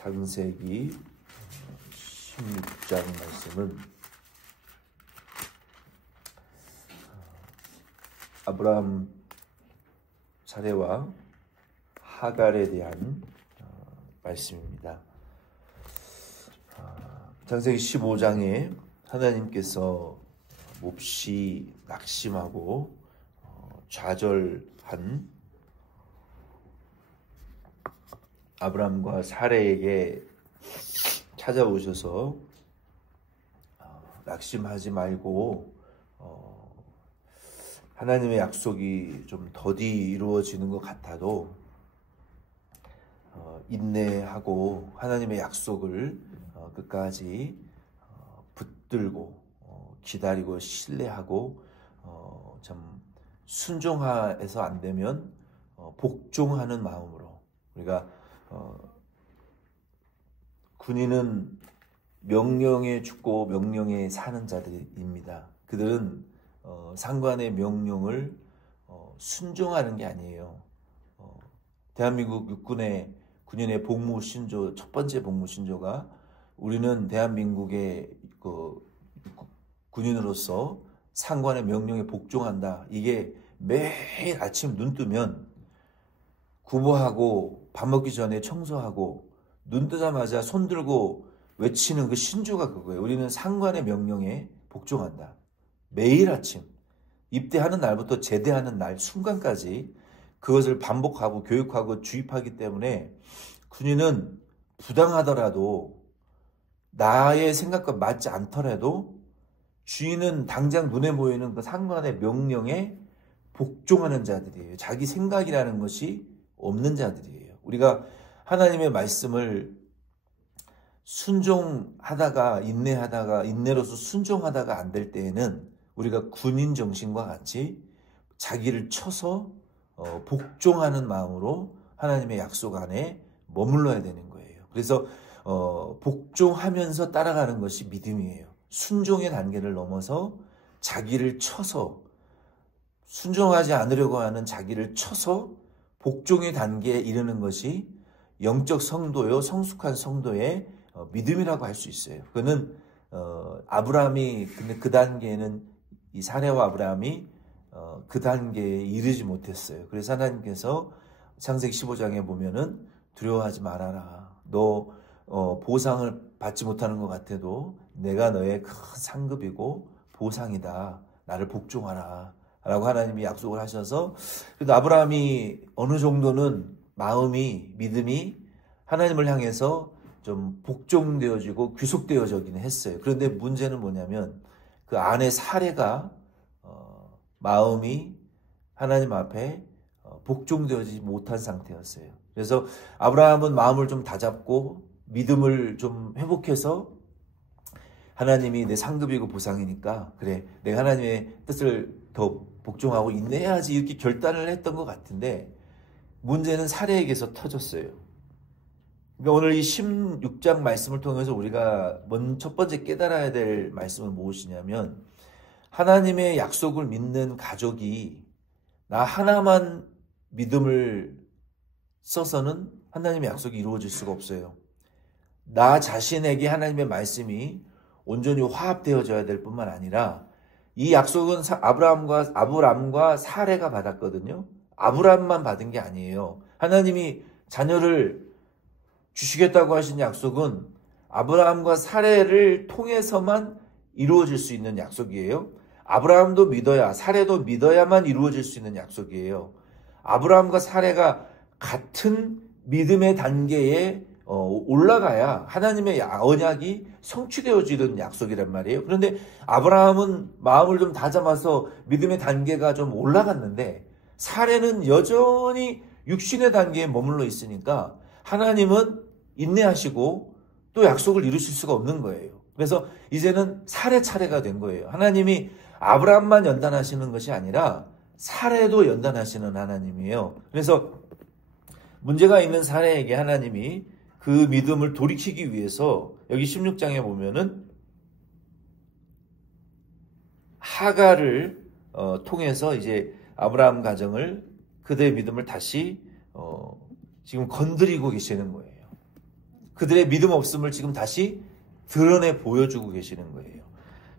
창세기 16장 말씀은 아브라함 사례와 하갈에 대한 말씀입니다. 창세기 15장에 하나님께서 몹시 낙심하고 좌절한 아브라함과 사례에게 찾아오셔서 낙심하지 말고 하나님의 약속이 좀 더디 이루어지는 것 같아도 인내하고 하나님의 약속을 끝까지 붙들고 기다리고 신뢰하고 참 순종해서 안 되면 복종하는 마음으로, 우리가 군인은 명령에 죽고 명령에 사는 자들입니다. 그들은 상관의 명령을 순종하는 게 아니에요. 대한민국 육군의 군인의 복무 신조, 첫 번째 복무 신조가 우리는 대한민국의 군인으로서 상관의 명령에 복종한다. 이게 매일 아침 눈 뜨면 구보하고 밥 먹기 전에 청소하고 눈 뜨자마자 손 들고 외치는 그 신조가 그거예요. 우리는 상관의 명령에 복종한다. 매일 아침 입대하는 날부터 제대하는 날 순간까지 그것을 반복하고 교육하고 주입하기 때문에 군인은 부당하더라도 나의 생각과 맞지 않더라도 주인은 당장 눈에 보이는 그 상관의 명령에 복종하는 자들이에요. 자기 생각이라는 것이 없는 자들이에요. 우리가 하나님의 말씀을 순종하다가 인내로서 순종하다가 안 될 때에는 우리가 군인 정신과 같이 자기를 쳐서 복종하는 마음으로 하나님의 약속 안에 머물러야 되는 거예요. 그래서 복종하면서 따라가는 것이 믿음이에요. 순종의 단계를 넘어서 자기를 쳐서, 순종하지 않으려고 하는 자기를 쳐서 복종의 단계에 이르는 것이 영적 성도요, 성숙한 성도의 믿음이라고 할 수 있어요. 그는 아브라함이, 근데 그 단계에는 이 사례와 아브라함이 그 단계에 이르지 못했어요. 그래서 하나님께서 창세기 15장에 보면은 두려워하지 말아라. 너 보상을 받지 못하는 것 같아도 내가 너의 큰 상급이고 보상이다. 나를 복종하라. 라고 하나님이 약속을 하셔서, 그래도 아브라함이 어느 정도는 마음이, 믿음이 하나님을 향해서 좀 복종되어지고 귀속되어지긴 했어요. 그런데 문제는 뭐냐면 그 아내 사례가 마음이 하나님 앞에 복종되어지지 못한 상태였어요. 그래서 아브라함은 마음을 좀 다잡고 믿음을 좀 회복해서 하나님이 내 상급이고 보상이니까 그래, 내가 하나님의 뜻을 더 복종하고 인내해야지, 이렇게 결단을 했던 것 같은데 문제는 사례에게서 터졌어요. 그러니까 오늘 이 16장 말씀을 통해서 우리가 첫 번째 깨달아야 될 말씀은 무엇이냐면, 하나님의 약속을 믿는 가족이 나 하나만 믿음을 써서는 하나님의 약속이 이루어질 수가 없어요. 나 자신에게 하나님의 말씀이 온전히 화합되어져야 될 뿐만 아니라, 이 약속은 아브람과 사례가 받았거든요. 아브람만 받은 게 아니에요. 하나님이 자녀를 주시겠다고 하신 약속은 아브라함과 사례를 통해서만 이루어질 수 있는 약속이에요. 아브라함도 믿어야, 사례도 믿어야만 이루어질 수 있는 약속이에요. 아브라함과 사례가 같은 믿음의 단계에 올라가야 하나님의 언약이 성취되어지는 약속이란 말이에요. 그런데 아브라함은 마음을 좀 다잡아서 믿음의 단계가 좀 올라갔는데, 사례는 여전히 육신의 단계에 머물러 있으니까 하나님은 인내하시고 또 약속을 이루실 수가 없는 거예요. 그래서 이제는 사례 차례가 된 거예요. 하나님이 아브라함만 연단하시는 것이 아니라 사례도 연단하시는 하나님이에요. 그래서 문제가 있는 사례에게 하나님이 그 믿음을 돌이키기 위해서 여기 16장에 보면은 하갈을 통해서 이제 아브라함 가정을, 그들의 믿음을 다시 지금 건드리고 계시는 거예요. 그들의 믿음 없음을 지금 다시 드러내 보여주고 계시는 거예요.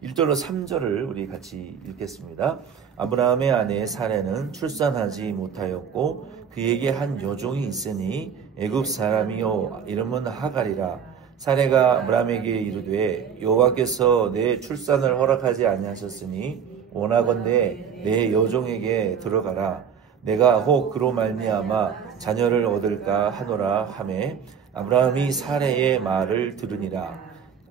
1절로 3절을 우리 같이 읽겠습니다. 아브라함의 아내 사레는 출산하지 못하였고 그에게 한 여종이 있으니 애굽 사람이요 이름은 하갈이라. 사레가 아브라함에게 이르되 여호와께서 내 출산을 허락하지 아니하셨으니 원하건대 내 여종에게 들어가라. 내가 혹 그로 말미암아 자녀를 얻을까 하노라 하매 아브라함이 사레의 말을 들으니라.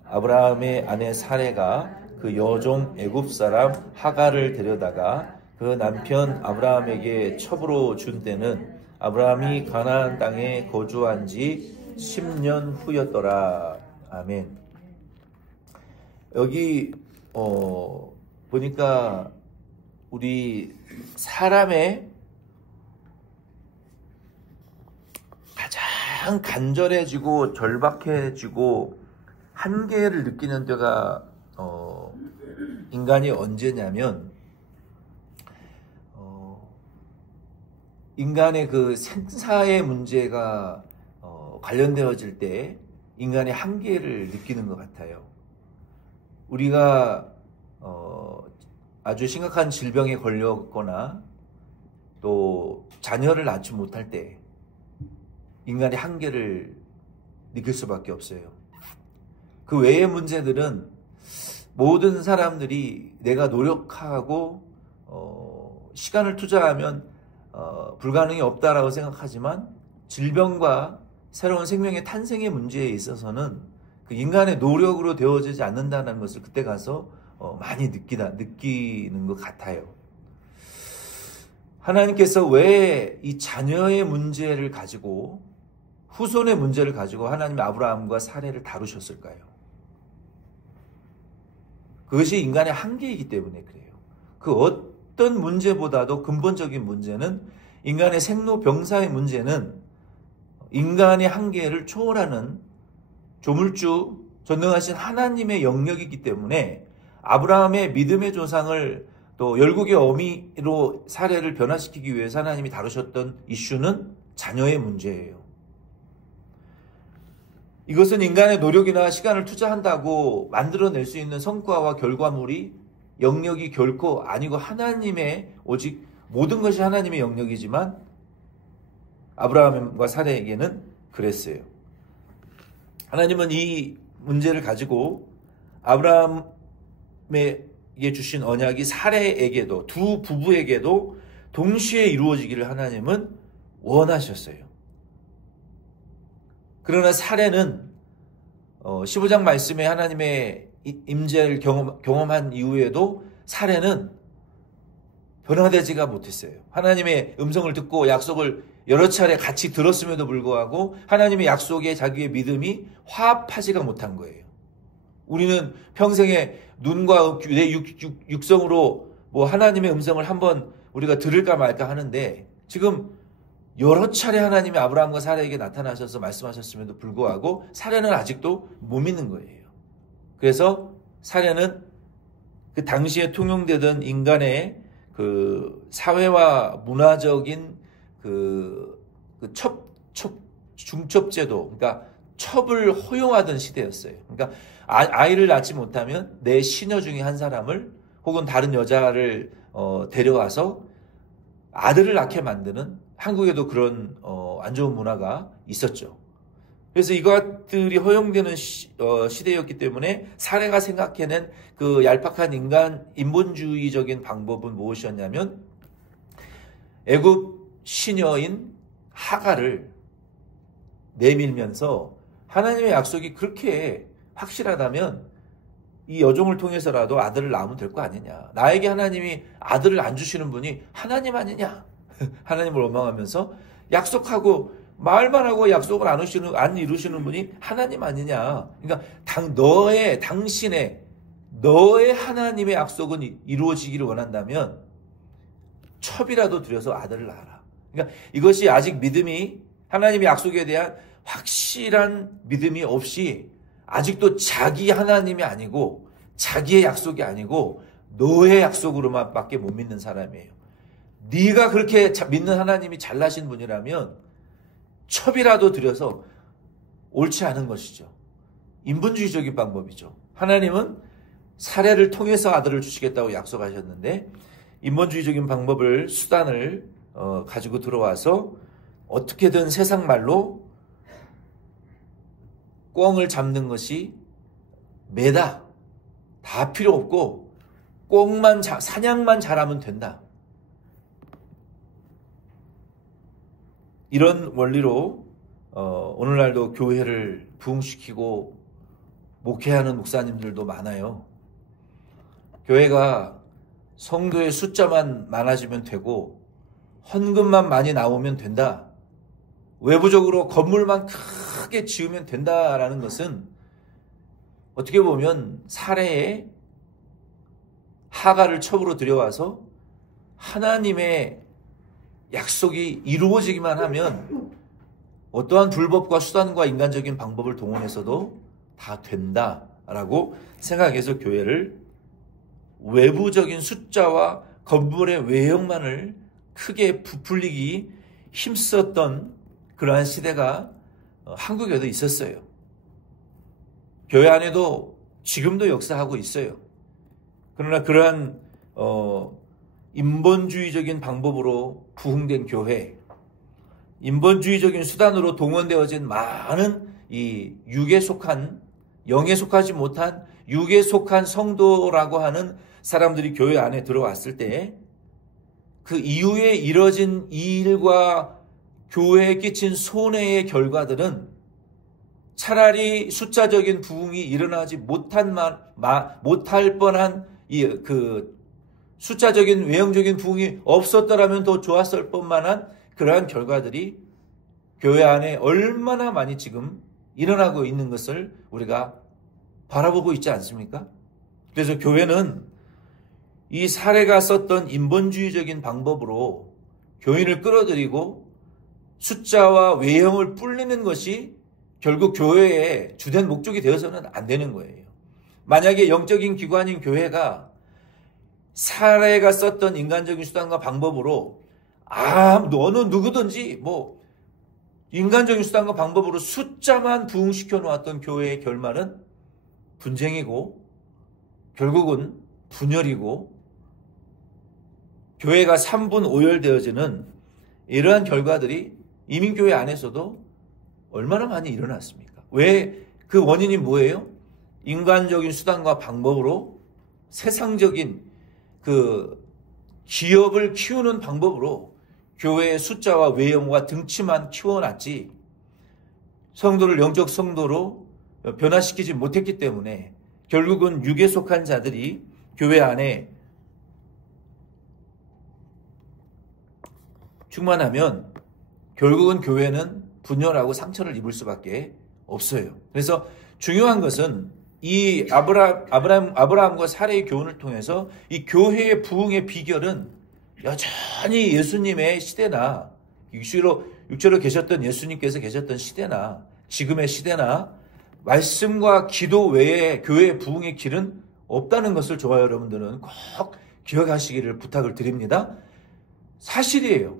아브라함의 아내 사레가 그 여종 애굽 사람 하갈을 데려다가 그 남편 아브라함에게 첩으로 준 때는 아브라함이 가나안 땅에 거주한 지 10년 후였더라. 아멘. 여기 보니까 우리 사람의 가장 간절해지고 절박해지고 한계를 느끼는 때가 인간이 언제냐면 인간의 그 생사의 문제가 관련되어질 때 인간의 한계를 느끼는 것 같아요. 우리가 아주 심각한 질병에 걸렸거나 또 자녀를 낳지 못할 때 인간의 한계를 느낄 수밖에 없어요. 그 외의 문제들은 모든 사람들이 내가 노력하고 시간을 투자하면 불가능이 없다라고 생각하지만 질병과 새로운 생명의 탄생의 문제에 있어서는 그 인간의 노력으로 되어지지 않는다는 것을 그때 가서 많이 느끼는 것 같아요. 하나님께서 왜 이 자녀의 문제를 가지고 후손의 문제를 가지고 하나님이 아브라함과 사레를 다루셨을까요? 그것이 인간의 한계이기 때문에 그래요. 그 어떤 문제보다도 근본적인 문제는 인간의 생로병사의 문제는 인간의 한계를 초월하는 조물주 전능하신 하나님의 영역이기 때문에 아브라함의 믿음의 조상을 또 열국의 어미로 사례를 변화시키기 위해서 하나님이 다루셨던 이슈는 자녀의 문제예요. 이것은 인간의 노력이나 시간을 투자한다고 만들어낼 수 있는 성과와 결과물이 영역이 결코 아니고 하나님의 오직 모든 것이 하나님의 영역이지만 아브라함과 사레에게는 그랬어요. 하나님은 이 문제를 가지고 아브라함에게 주신 언약이 사레에게도 두 부부에게도 동시에 이루어지기를 하나님은 원하셨어요. 그러나 사레는 15장 말씀에 하나님의 임재를 경험한 이후에도 사레는 변화되지가 못했어요. 하나님의 음성을 듣고 약속을 여러 차례 같이 들었음에도 불구하고 하나님의 약속에 자기의 믿음이 화합하지가 못한 거예요. 우리는 평생에 눈과 내 육성으로 뭐 하나님의 음성을 한번 우리가 들을까 말까 하는데 지금 여러 차례 하나님이 아브라함과 사레에게 나타나셔서 말씀하셨음에도 불구하고 사레는 아직도 못 믿는 거예요. 그래서 사레는 그 당시에 통용되던 인간의 그 사회와 문화적인 그 중첩제도, 그러니까 첩을 허용하던 시대였어요. 그러니까 아이를 낳지 못하면 내 시녀 중에 한 사람을 혹은 다른 여자를 데려와서 아들을 낳게 만드는 한국에도 그런 안 좋은 문화가 있었죠. 그래서 이것들이 허용되는 시대였기 때문에 사레가 생각해낸 그 얄팍한 인본주의적인 방법은 무엇이었냐면 애굽 시녀인 하갈을 내밀면서 하나님의 약속이 그렇게 확실하다면 이 여종을 통해서라도 아들을 낳으면 될 거 아니냐. 나에게 하나님이 아들을 안 주시는 분이 하나님 아니냐. 하나님을 원망하면서 약속하고 말만 하고 약속을 안 이루시는 분이 하나님 아니냐. 그러니까 너의 하나님의 약속은 이루어지기를 원한다면 첩이라도 들여서 아들을 낳아라. 그러니까 이것이 아직 믿음이 하나님의 약속에 대한 확실한 믿음이 없이 아직도 자기 하나님이 아니고 자기의 약속이 아니고 너의 약속으로만 밖에 못 믿는 사람이에요. 네가 그렇게 믿는 하나님이 잘나신 분이라면 첩이라도 들여서 옳지 않은 것이죠. 인본주의적인 방법이죠. 하나님은 사례를 통해서 아들을 주시겠다고 약속하셨는데 인본주의적인 방법을 수단을 가지고 들어와서 어떻게든 세상 말로 꿩을 잡는 것이 매다. 다 필요 없고 꿩만 사냥만 잘하면 된다. 이런 원리로 오늘날도 교회를 부흥시키고 목회하는 목사님들도 많아요. 교회가 성도의 숫자만 많아지면 되고 헌금만 많이 나오면 된다. 외부적으로 건물만 크게 지으면 된다라는 것은 어떻게 보면 사례에 하가를 첩으로 들여와서 하나님의 약속이 이루어지기만 하면 어떠한 불법과 수단과 인간적인 방법을 동원해서도 다 된다라고 생각해서 교회를 외부적인 숫자와 건물의 외형만을 크게 부풀리기 힘썼던 그러한 시대가 한국에도 있었어요. 교회 안에도 지금도 역사하고 있어요. 그러나 그러한 인본주의적인 방법으로 부흥된 교회, 인본주의적인 수단으로 동원되어진 많은 이 육에 속한, 영에 속하지 못한 육에 속한 성도라고 하는 사람들이 교회 안에 들어왔을 때 그 이후에 이뤄진 이 일과 교회에 끼친 손해의 결과들은 차라리 숫자적인 부흥이 일어나지 못할 뻔한 그 숫자적인 외형적인 부흥이 없었더라면 더 좋았을 뻔만한 그러한 결과들이 교회 안에 얼마나 많이 지금 일어나고 있는 것을 우리가 바라보고 있지 않습니까? 그래서 교회는 이 사례가 썼던 인본주의적인 방법으로 교인을 끌어들이고 숫자와 외형을 불리는 것이 결국 교회의 주된 목적이 되어서는 안 되는 거예요. 만약에 영적인 기관인 교회가 사례가 썼던 인간적인 수단과 방법으로 너는 누구든지 인간적인 수단과 방법으로 숫자만 부흥시켜 놓았던 교회의 결말은 분쟁이고 결국은 분열이고 교회가 3분 5열되어지는 이러한 결과들이 이민교회 안에서도 얼마나 많이 일어났습니까? 왜 그 원인이 뭐예요? 인간적인 수단과 방법으로 세상적인 그 기업을 키우는 방법으로 교회의 숫자와 외형과 등치만 키워놨지 성도를 영적 성도로 변화시키지 못했기 때문에 결국은 육에 속한 자들이 교회 안에 충만하면 결국은 교회는 분열하고 상처를 입을 수밖에 없어요. 그래서 중요한 것은 이 아브라함과 사례의 교훈을 통해서 이 교회의 부흥의 비결은 여전히 예수님의 시대나 육체로 계셨던 예수님께서 계셨던 시대나 지금의 시대나 말씀과 기도 외에 교회의 부흥의 길은 없다는 것을 저와 여러분들은 꼭 기억하시기를 부탁을 드립니다. 사실이에요.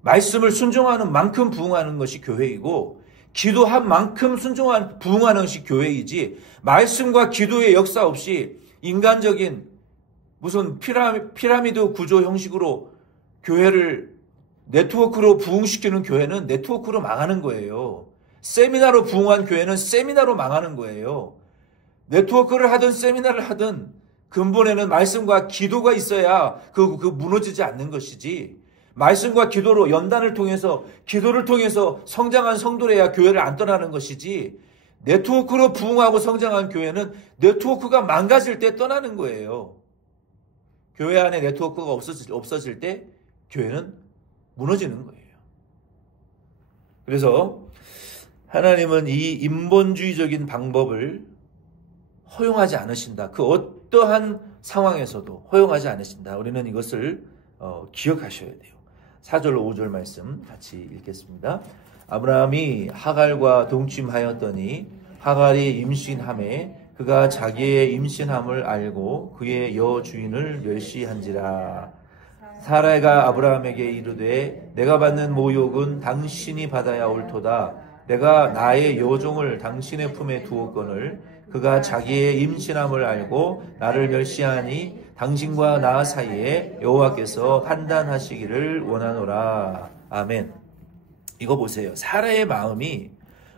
말씀을 순종하는 만큼 부흥하는 것이 교회이고 기도한 만큼 부흥하는 것이 교회이지 말씀과 기도의 역사 없이 인간적인 무슨 피라미드 구조 형식으로 교회를 네트워크로 부흥시키는 교회는 네트워크로 망하는 거예요. 세미나로 부흥한 교회는 세미나로 망하는 거예요. 네트워크를 하든 세미나를 하든 근본에는 말씀과 기도가 있어야 그 무너지지 않는 것이지 말씀과 기도로 연단을 통해서 기도를 통해서 성장한 성도래야 교회를 안 떠나는 것이지 네트워크로 부흥하고 성장한 교회는 네트워크가 망가질 때 떠나는 거예요. 교회 안에 네트워크가 없어질 때 교회는 무너지는 거예요. 그래서 하나님은 이 인본주의적인 방법을 허용하지 않으신다. 그 어떠한 상황에서도 허용하지 않으신다. 우리는 이것을 기억하셔야 돼요. 4절 5절 말씀 같이 읽겠습니다. 아브라함이 하갈과 동침하였더니 하갈이 임신함에 그가 자기의 임신함을 알고 그의 여주인을 멸시한지라. 사라가 아브라함에게 이르되 내가 받는 모욕은 당신이 받아야 옳도다. 내가 나의 여종을 당신의 품에 두었거늘 그가 자기의 임신함을 알고 나를 멸시하니 당신과 나 사이에 여호와께서 판단하시기를 원하노라. 아멘. 이거 보세요. 사라의 마음이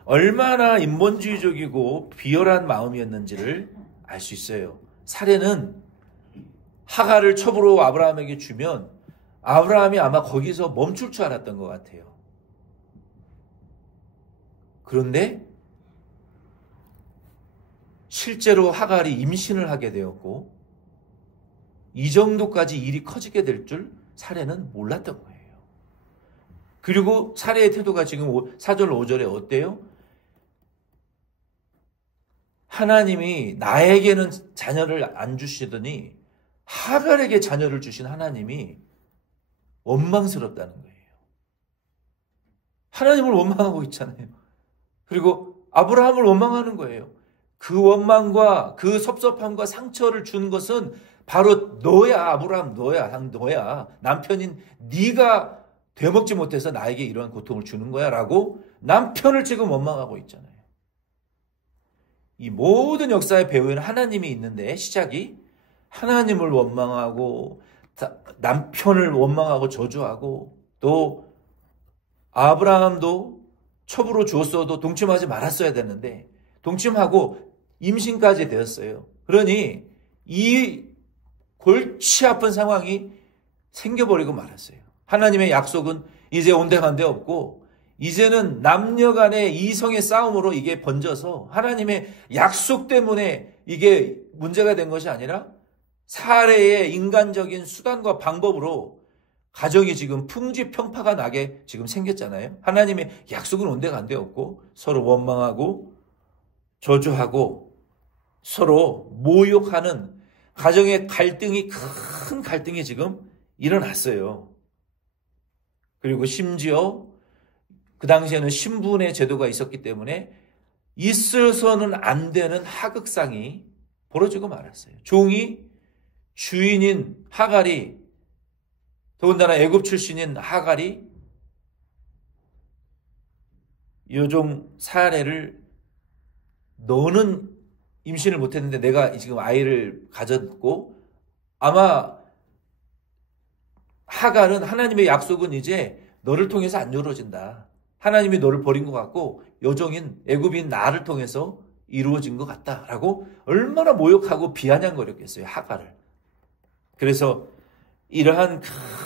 얼마나 인본주의적이고 비열한 마음이었는지를 알 수 있어요. 사례는 하갈을 첩으로 아브라함에게 주면 아브라함이 아마 거기서 멈출 줄 알았던 것 같아요. 그런데 실제로 하갈이 임신을 하게 되었고 이 정도까지 일이 커지게 될 줄 사례는 몰랐던 거예요. 그리고 사례의 태도가 지금 4절 5절에 어때요? 하나님이 나에게는 자녀를 안 주시더니 하갈에게 자녀를 주신 하나님이 원망스럽다는 거예요. 하나님을 원망하고 있잖아요. 그리고 아브라함을 원망하는 거예요. 그 원망과 그 섭섭함과 상처를 준 것은 바로 너야, 아브라함, 너야. 남편인 네가 되먹지 못해서 나에게 이러한 고통을 주는 거야 라고 남편을 지금 원망하고 있잖아요. 이 모든 역사의 배후에는 하나님이 있는데 시작이 하나님을 원망하고 남편을 원망하고 저주하고 또 아브라함도 첩으로 주었어도 동침하지 말았어야 되는데 동침하고 임신까지 되었어요. 그러니 이 골치 아픈 상황이 생겨버리고 말았어요. 하나님의 약속은 이제 온데간데 없고 이제는 남녀 간의 이성의 싸움으로 이게 번져서 하나님의 약속 때문에 이게 문제가 된 것이 아니라 사례의 인간적인 수단과 방법으로 가정이 지금 풍지평파가 나게 지금 생겼잖아요. 하나님의 약속은 온데간데 없고 서로 원망하고 저주하고 서로 모욕하는 가정의 갈등이 큰 갈등이 지금 일어났어요. 그리고 심지어 그 당시에는 신분의 제도가 있었기 때문에 있어서는 안 되는 하극상이 벌어지고 말았어요. 종이 주인인 하갈이 더군다나 애굽 출신인 하갈이 여종 사례를 너는 임신을 못했는데 내가 지금 아이를 가졌고 아마 하갈은 하나님의 약속은 이제 너를 통해서 안 이루어진다. 하나님이 너를 버린 것 같고 여종인 애굽인 나를 통해서 이루어진 것 같다라고 얼마나 모욕하고 비아냥거렸겠어요. 하갈을. 그래서 이러한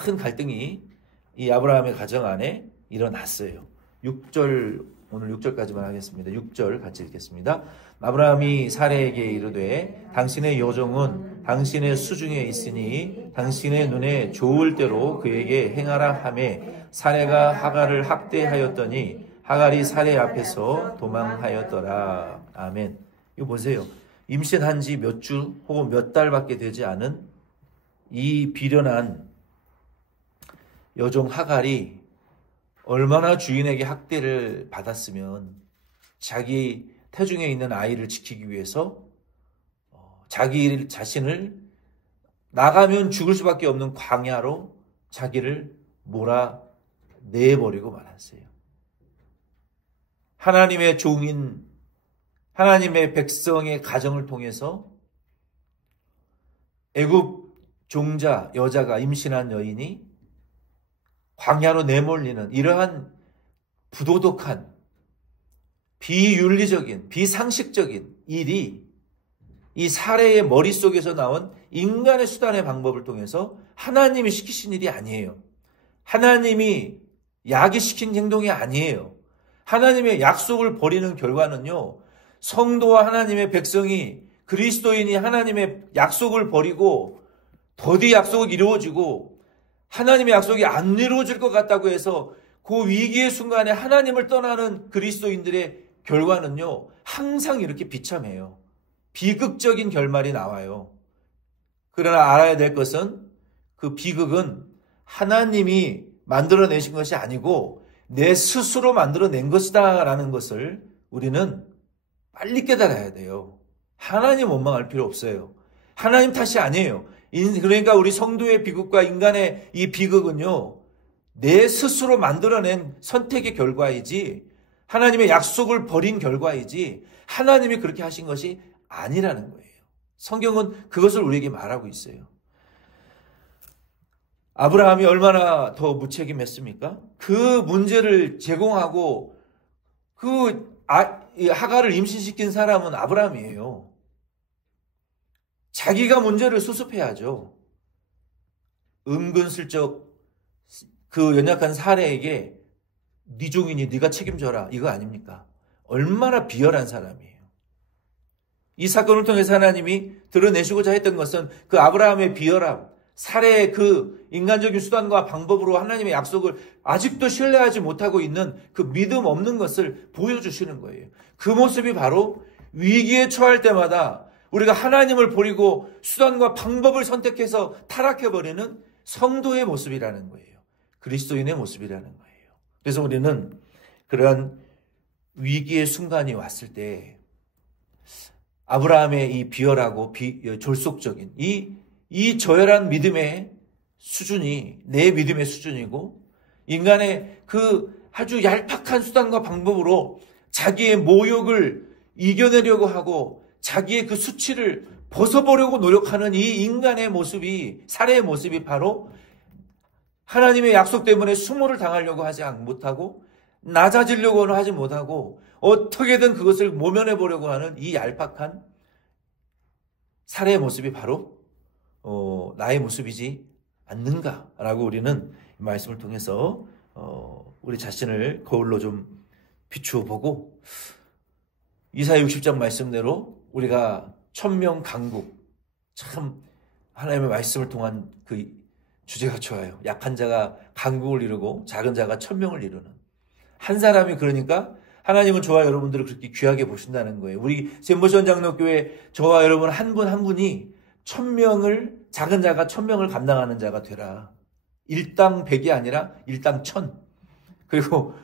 큰 갈등이 이 아브라함의 가정 안에 일어났어요. 6절 오늘 6절까지만 하겠습니다. 6절 같이 읽겠습니다. 아브라함이 사레에게 이르되 당신의 여종은 당신의 수중에 있으니 당신의 눈에 좋을 대로 그에게 행하라 하매 사레가 하갈을 학대하였더니 하갈이 사레 앞에서 도망하였더라. 아멘. 이거 보세요. 임신한 지 몇 주 혹은 몇 달밖에 되지 않은 이 비련한 여종 하갈이 얼마나 주인에게 학대를 받았으면 자기 태중에 있는 아이를 지키기 위해서 자기 자신을 나가면 죽을 수밖에 없는 광야로 자기를 몰아내버리고 말았어요. 하나님의 종인 하나님의 백성의 가정을 통해서 애굽 종자 여자가 임신한 여인이 광야로 내몰리는 이러한 부도덕한 비윤리적인 비상식적인 일이 이 사례의 머릿속에서 나온 인간의 수단의 방법을 통해서 하나님이 시키신 일이 아니에요. 하나님이 야기시킨 행동이 아니에요. 하나님의 약속을 버리는 결과는요. 성도와 하나님의 백성이 그리스도인이 하나님의 약속을 버리고 더디 약속이 이루어지고 하나님의 약속이 안 이루어질 것 같다고 해서 그 위기의 순간에 하나님을 떠나는 그리스도인들의 결과는요. 항상 이렇게 비참해요. 비극적인 결말이 나와요. 그러나 알아야 될 것은 그 비극은 하나님이 만들어내신 것이 아니고 내 스스로 만들어낸 것이다라는 것을 우리는 빨리 깨달아야 돼요. 하나님 원망할 필요 없어요. 하나님 탓이 아니에요. 그러니까 우리 성도의 비극과 인간의 이 비극은요. 내 스스로 만들어낸 선택의 결과이지 하나님의 약속을 버린 결과이지 하나님이 그렇게 하신 것이 아니라는 거예요. 성경은 그것을 우리에게 말하고 있어요. 아브라함이 얼마나 더 무책임했습니까? 그 문제를 제공하고 이 하갈을 임신시킨 사람은 아브라함이에요. 자기가 문제를 수습해야죠. 은근슬쩍 그 연약한 사례에게 네 종이니 네가 책임져라, 이거 아닙니까? 얼마나 비열한 사람이에요. 이 사건을 통해서 하나님이 드러내시고자 했던 것은 그 아브라함의 비열함, 사례의 그 인간적인 수단과 방법으로 하나님의 약속을 아직도 신뢰하지 못하고 있는 그 믿음 없는 것을 보여주시는 거예요. 그 모습이 바로 위기에 처할 때마다 우리가 하나님을 버리고 수단과 방법을 선택해서 타락해버리는 성도의 모습이라는 거예요. 그리스도인의 모습이라는 거예요. 그래서 우리는 그러한 위기의 순간이 왔을 때 아브라함의 이 비열하고 졸속적인 이 저열한 믿음의 수준이 내 믿음의 수준이고, 인간의 그 아주 얄팍한 수단과 방법으로 자기의 모욕을 이겨내려고 하고 자기의 그 수치를 벗어보려고 노력하는 이 인간의 모습이, 사례의 모습이 바로 하나님의 약속 때문에 수모를 당하려고 하지 못하고 낮아지려고는 하지 못하고 어떻게든 그것을 모면해 보려고 하는 이 얄팍한 사례의 모습이 바로 나의 모습이지 않는가라고 우리는 이 말씀을 통해서 우리 자신을 거울로 좀 비추어 보고, 이사야 60장 말씀대로 우리가 천명 강국, 참 하나님의 말씀을 통한 그 주제가 좋아요. 약한 자가 강국을 이루고 작은 자가 천명을 이루는 한 사람이, 그러니까 하나님은 저와 여러분들을 그렇게 귀하게 보신다는 거예요. 우리 샘버션 장로교회 저와 여러분 한 분 한 분이 작은 자가 1000명을 감당하는 자가 되라. 일당 100이 아니라 일당 1000. 그리고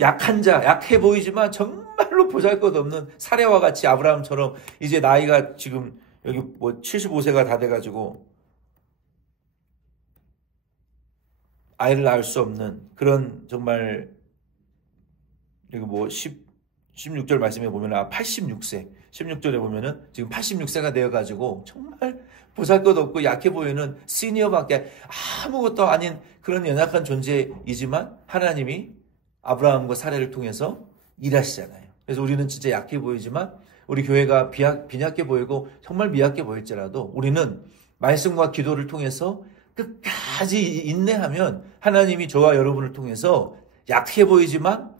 약한 자, 약해 보이지만 정말로 보잘것없는 사례와 같이 아브라함처럼 이제 나이가 지금 여기 75세가 다 돼가지고 아이를 낳을 수 없는 그런, 정말 여기 16절 말씀에 보면 86세, 16절에 보면은 지금 86세가 되어가지고 정말 보잘것없고 약해 보이는 시니어밖에 아무것도 아닌 그런 연약한 존재이지만 하나님이 아브라함과 사례를 통해서 일하시잖아요. 그래서 우리는 진짜 약해 보이지만, 우리 교회가 빈약해 보이고 정말 미약해 보일지라도 우리는 말씀과 기도를 통해서 끝까지 인내하면 하나님이 저와 여러분을 통해서 약해 보이지만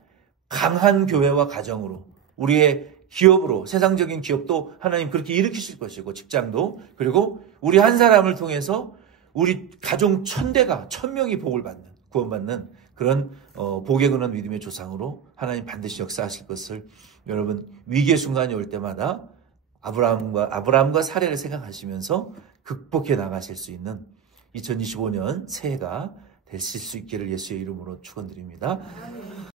강한 교회와 가정으로, 우리의 기업으로, 세상적인 기업도 하나님 그렇게 일으키실 것이고, 직장도, 그리고 우리 한 사람을 통해서 우리 가정 1000대가 1000명이 복을 받는, 구원받는 그런 복에 근한 믿음의 조상으로 하나님 반드시 역사하실 것을, 여러분 위기의 순간이 올 때마다 아브라함과 사례를 생각하시면서 극복해 나가실 수 있는 2025년 새해가 되실 수 있기를 예수의 이름으로 축원드립니다.